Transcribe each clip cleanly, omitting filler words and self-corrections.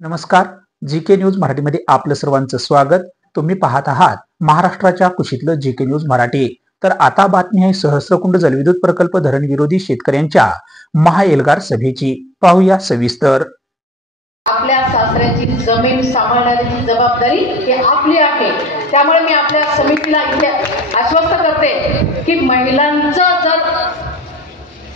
नमस्कार. GK news मराठीमध्ये आपलं सर्वांचं स्वागत. तुम्ही पाहत आहात महाराष्ट्राच्या कुशीतलं जीके न्यूज मराठी. तर आता बातमी आहे सहस्रकुंड जलविद्युत प्रकल्प धरण विरोधी शेतकऱ्यांच्या महाएल्गार सभेची. पाहूया सविस्तर. आपल्या सासऱ्याची जमीन सांभाळण्याची जबाबदारी ही आपली आहे. त्यामुळे मी आपल्या समितीला इथे आश्वस्त करते की महिलांचं जर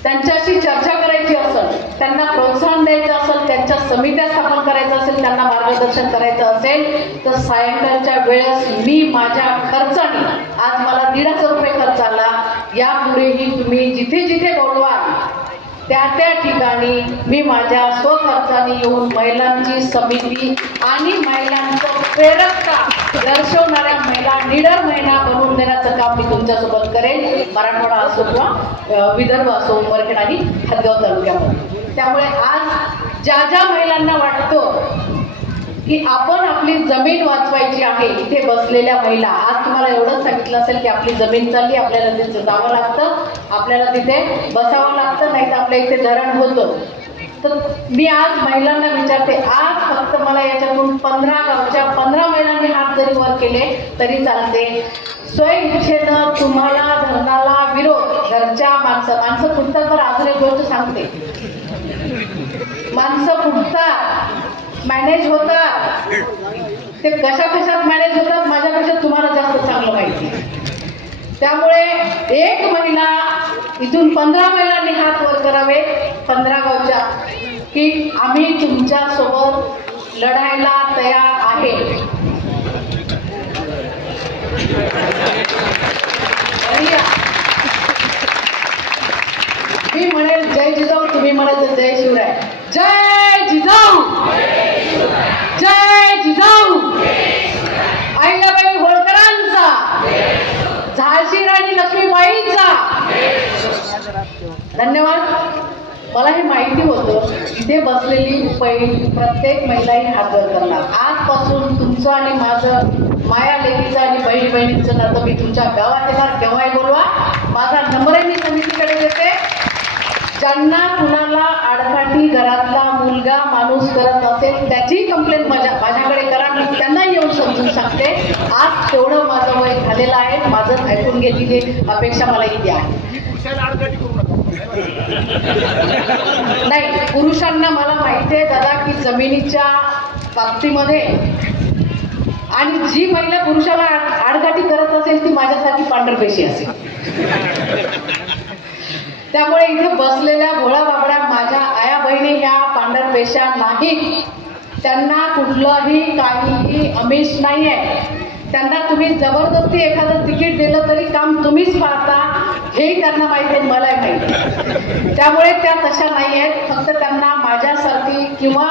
त्यांच्याशी चर्चा करायची असेल, त्यांना प्रोत्साहन द्यायचं असेल, त्यांच्या समित्या स्थापन करायचं असेल, त्यांना मार्गदर्शन करायचं असेल तर सायंकाळच्या वेळेस मी माझ्या खर्चाने, आज मला 1,500 रुपये खर्च आला, यापुढेही तुम्ही जिथे जिथे बोलवाल त्या त्या ठिकाणी मी माझ्या स्वखर्चाने येऊन महिलांची समिती आणि महिलांचं प्रेरकता दर्शवणाऱ्या महिला निडर महिला बनवून देण्याचं काम मी तुमच्यासोबत करेन. मराठवाडा असो किंवा विदर्भ असो, उमरखेड आणि हदगाव तालुक्यामध्ये. त्यामुळे आज ज्या ज्या महिलांना वाटतं की आपण आपली जमीन वाचवायची आहे, इथे बसलेल्या महिला, आज तुम्हाला एवढंच सांगितलं असेल की आपली जमीन चालली, आपल्याला तिथे जावं लागतं, आपल्याला तिथे बसावं लागतं, नाही तर आपल्या इथे धरण होतं. तर मी आज महिलांना विचारते, आज फक्त मला याच्यातून 15 गावच्या 15 महिलांनी हात जरी वर केले तरी चालते. स्वइच्छेनं तुम्हाला धरणाला विरोध, घरच्या माणसं फुटतात. तर अजून एक गोष्ट सांगते, माणसं फुटतात, मॅनेज होतात, ते कशा कशात मॅनेज होतात माझ्यापेक्षा तुम्हाला जास्त चांगलं माहिती. त्यामुळे एक महिला इथून 15 महिलांनी हात वर करावे 15 गावच्या, की आम्ही तुमच्या सोबत लढायला तयार आहे. मी म्हणेल जय जिजाऊ, तुम्ही म्हणायचं जय शिवराय. जय जिजाऊ, जय जिजाऊ. अहिल्याबाई होळकरांचा, झाशी राणी लक्ष्मीबाईंचा. धन्यवाद. मला हे माहिती होतं इथे बसलेली प्रत्येक महिलाही हात वर करणार. आजपासून तुमचं आणि माझं, माया लेकीचं आणि बहिणीचं नातं मी तुमच्या गावात येणार, केव्हाही बोलवा. माझा नंबरही मी समितीकडे देते. ज्यांना कुणाला आडकाठी घरातला मुलगा माणूस करत असेल त्याची कंप्लेंट माझ्याकडे करा, मी त्यांना येऊन समजून सांगते. आज तेवढं माझं वय झालेलं आहे, माझं ऐकून घेतली अपेक्षा मला इथे आहे. नाही, पुरुषांना मला माहिती आहे दादा की जमिनीच्या बाबतीमध्ये, आणि जी महिला पुरुषाला आडकाठी करत असेल ती माझ्यासाठी पांढरपेशी असेल. त्यामुळे इथे बसलेल्या भोळा बाबड्या माझ्या आया बहिणी ह्या पांढरपेशा नाहीत. त्यांना कुठलंही काहीही आमिष नाही आहे. त्यांना तुम्ही जबरदस्ती एखादं तिकीट दिलं तरी काम तुम्हीच पाहता, हेही त्यांना माहिती आहे, मलाही माहिती. त्यामुळे त्या तशा नाही आहेत. फक्त त्यांना माझ्यासारखी किंवा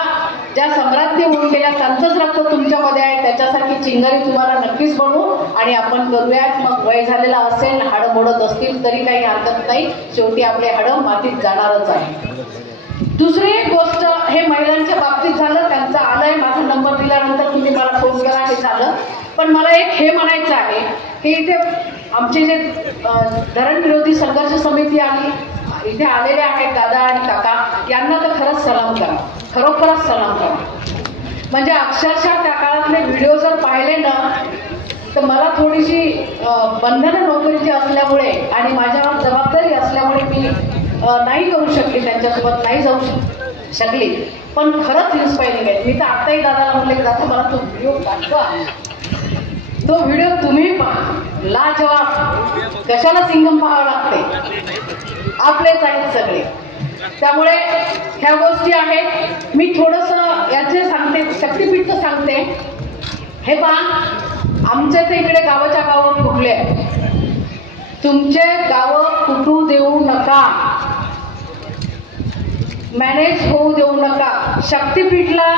ज्या सम्राज्ञी होऊन गेल्या त्यांचंच रक्त तुमच्यामध्ये आहे, त्याच्यासारखी चिंगारी तुम्हाला नक्कीच बनवू आणि आपण करूयात. मग वय झालेला असेल, हाडं मोडत असतील तरी काही हरकत नाही, शेवटी आपले हाडं मातीत जाणारच आहे. दुसरी एक गोष्ट, हे महिलांच्या बाबतीत झालं, त्यांचं आलंय, माझा नंबर दिल्यानंतर तुम्ही मला फोन करा, हे झालं. पण मला एक हे म्हणायचं आहे की इथे आमचे जे धरण विरोधी संघर्ष समिती आली, इथे आलेले आहेत दादा आणि काका, यांना तर खरंच सलाम करा, खरोखरच सलाम करा. म्हणजे अक्षरशः त्या काळातले व्हिडिओ जर पाहिले ना तर मला थोडीशी बंधनं नोकरीची असल्यामुळे आणि माझ्यावर जबाबदारी असल्यामुळे मी नाही करू शकली, त्यांच्यासोबत नाही जाऊ शकली. पण खरंच इन्स्पायरिंग आहे. मी तर आत्ताही दादाला म्हणले, दादा मला तो व्हिडिओ पाठवा, तो व्हिडिओ तुम्ही पहा, लाजवाब. कशाला सिंगम पाहावं लागते, आपलेच आहेत सगळे. त्यामुळे ह्या गोष्टी आहेत. मी थोडंसं याचे सांगते, शक्तीपीठचं सांगते. हे पहा, आमच्या ते इकडे गावाच्या गावावर फुटले, तुमचे गावं फुटू देऊ नका, मॅनेज होऊ देऊ नका. शक्तीपीठला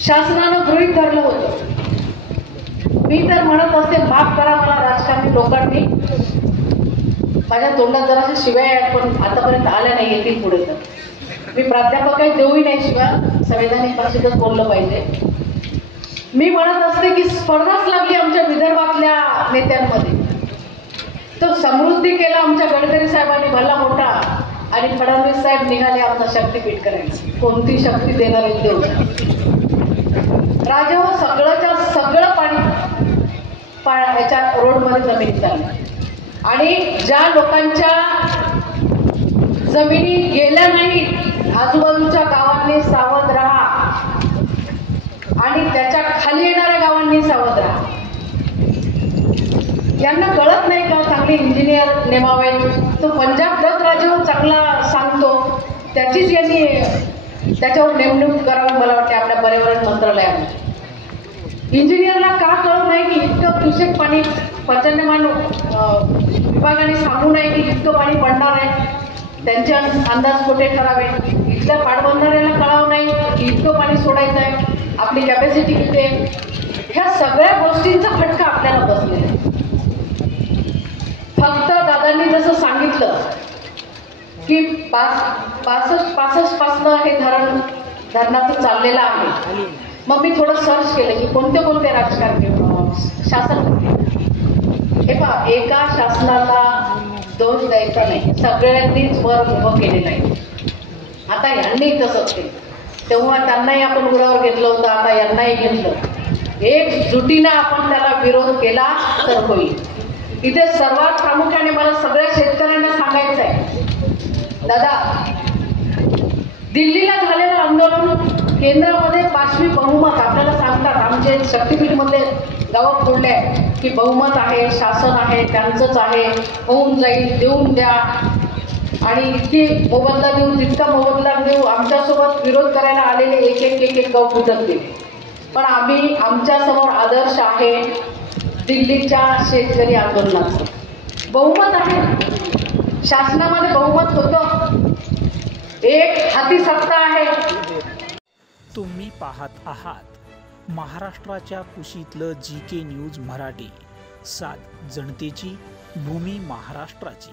शासनानं गृहीत धरलं होतं. मी तर म्हणत असते, माफ करा मला राजकारणी लोकांनी, माझ्या तोंडात जराशा शिवाय आहेत पण आतापर्यंत आल्या नाही, येतील पुढे. तर मी प्राध्यापक आहे, देऊही नाही शिवाय, संवैधानिक भाषेतच बोललं पाहिजे. मी म्हणत असते की स्पर्धाच लागली आमच्या विदर्भातल्या नेत्यांमध्ये. तो समृद्धी केला आमच्या गडकरी साहेबांनी भला मोठा, आणि फडणवीस साहेब निघाले आमचं शक्तीपीठ करायला. कोणती शक्ती देणार देऊ. राजा हो, सगळंच्या सगळं पाणी याच्या रोडमध्ये जमिनी चालली आणि ज्या लोकांच्या जमिनी गेल्या नाहीत, आजूबाजूच्या गावांनी सावध राहा आणि त्याच्या खाली येणाऱ्या गावांनी सावध राहा. यांना कळत नाही का चांगले इंजिनियर नेमावे. तो पंजाब दत्त राजा चांगला सांगतो, त्याचीच यांनी त्याच्यावर नेमणूक करावी मला वाटते आपल्या पर्यावरण मंत्रालयात. इंजिनियरला का कळत नाही की इतकं क्युसेक पाणी पर्जन्यमान विभागाने सांगू नये की इतकं पाणी पडणार आहे. त्यांचे अंदाज खोटे ठरावे. इथल्या पाटबंधाऱ्याला कळावं नाही की इतकं पाणी सोडायचं आहे, आपली कॅपॅसिटी किती आहे. ह्या सगळ्या गोष्टींचा फटका आपल्याला बसलेला आहे. फक्त दादांनी जसं सांगितलं की 65 पासनं हे धरणाचं चाललेलं आहे. मग मी थोडं सर्च केलं की कोणते कोणते राजकारणी शासन. हे पहा, एका शासनाला दोष द्यायचा नाही, सगळ्यांनीच वर उभं केलेलं आहे. आता यांनी तसंच केलं, तेव्हा त्यांनाही आपण उरावर घेतलं होतं, आता यांनाही घेतलं. एकजुटीनं आपण त्याला विरोध केला तर होईल. इथे सर्वात प्रामुख्याने मला सगळ्या शेतकऱ्यांना सांगायचं आहे, दादा, दिल्लीला झालेलं आंदोलन केंद्रामध्ये 5वी बहुमत आपल्याला सांगतात. आमचे शक्तीपीठमधले गावं फोडले आहे की बहुमत आहे, शासन आहे, त्यांचंच आहे, होऊन जाईल, देऊन द्या आणि इतकी मोबदला देऊ, तितका मोबदला देऊ. आमच्यासोबत विरोध करायला आलेले एक गाव फुटत गेले. पण आम्ही आमच्यासमोर आदर्श आहे दिल्लीच्या शेतकरी आंदोलनाचं. बहुमत आहे, शासनामध्ये बहुमत होतं, एक हाती सत्ता आहे. तुम्ही पाहत आहात महाराष्ट्राच्या कुशीतलं GK न्यूज मराठी. सात जनतेची, भूमी महाराष्ट्राची.